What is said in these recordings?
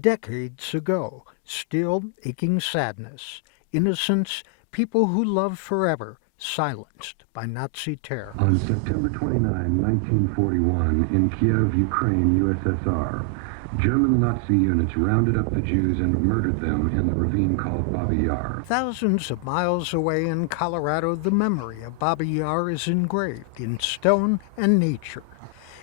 Decades ago, still aching sadness, innocence, people who loved forever, silenced by Nazi terror. On September 29, 1941, in Kiev, Ukraine, USSR, German Nazi units rounded up the Jews and murdered them in the ravine called Babi Yar. Thousands of miles away in Colorado, the memory of Babi Yar is engraved in stone and nature.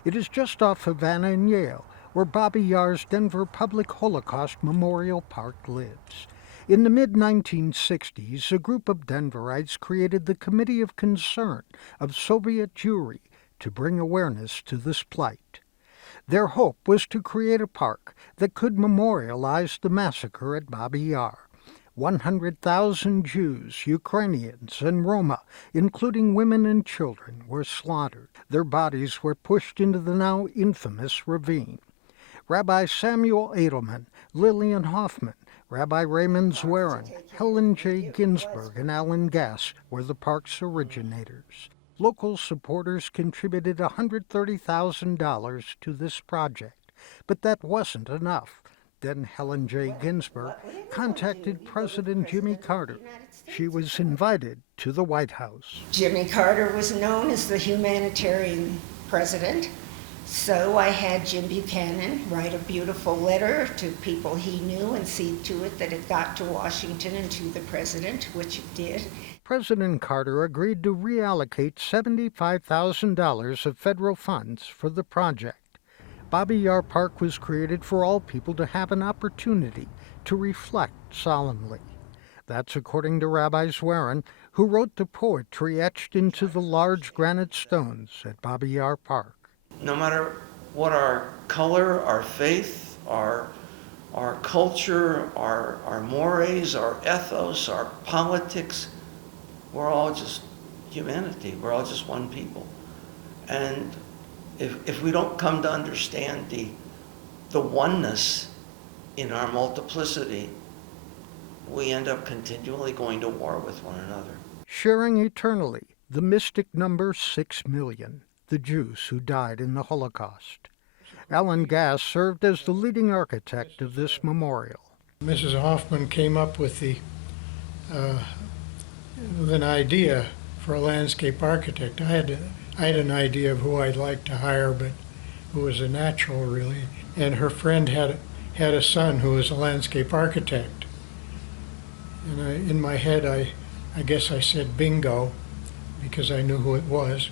It is just off Havana and Yale, where Babi Yar's Denver Public Holocaust Memorial Park lives. In the mid-1960s, a group of Denverites created the Committee of Concern of Soviet Jewry to bring awareness to this plight. Their hope was to create a park that could memorialize the massacre at Babi Yar. 100,000 Jews, Ukrainians, and Roma, including women and children, were slaughtered. Their bodies were pushed into the now infamous ravine. Rabbi Samuel Edelman, Lillian Hoffman, Rabbi Raymond Zwerin, Helen J. Ginsberg, and Alan Gass were the park's originators. Local supporters contributed $130,000 to this project, but that wasn't enough. Then Helen J. Ginsberg contacted President Jimmy Carter. She was invited to the White House. Jimmy Carter was known as the humanitarian president. So I had Jim Buchanan write a beautiful letter to people he knew and see to it that it got to Washington and to the president, which it did. President Carter agreed to reallocate $75,000 of federal funds for the project. Babi Yar Park was created for all people to have an opportunity to reflect solemnly. That's according to Rabbi Zwerin, who wrote the poetry etched into the large granite stones at Babi Yar Park. No matter what our color, our faith, our culture, our mores, our ethos, our politics, we're all just humanity. We're all just one people. And if we don't come to understand the oneness in our multiplicity, we end up continually going to war with one another. Sharing eternally the mystic number 6 million. The Jews who died in the Holocaust. Alan Gass served as the leading architect of this memorial. Mrs. Hoffman came up with an idea for a landscape architect. I had an idea of who I'd like to hire, but who was a natural, really. And her friend had a son who was a landscape architect. And in my head, I guess I said bingo, because I knew who it was.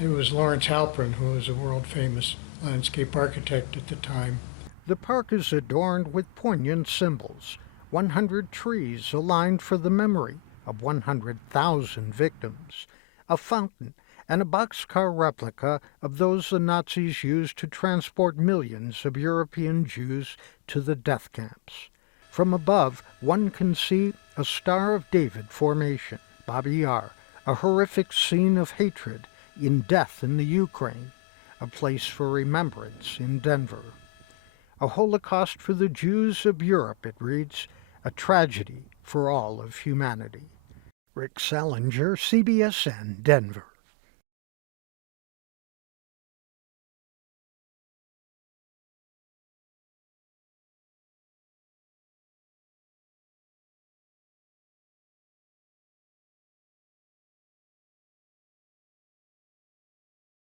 It was Lawrence Halprin, who was a world-famous landscape architect at the time. The park is adorned with poignant symbols, 100 trees aligned for the memory of 100,000 victims, a fountain, and a boxcar replica of those the Nazis used to transport millions of European Jews to the death camps. From above, one can see a Star of David formation, Babi Yar, a horrific scene of hatred in death in the Ukraine, a place for remembrance in Denver. A Holocaust for the Jews of Europe, it reads, a tragedy for all of humanity. Rick Salinger, CBSN, Denver.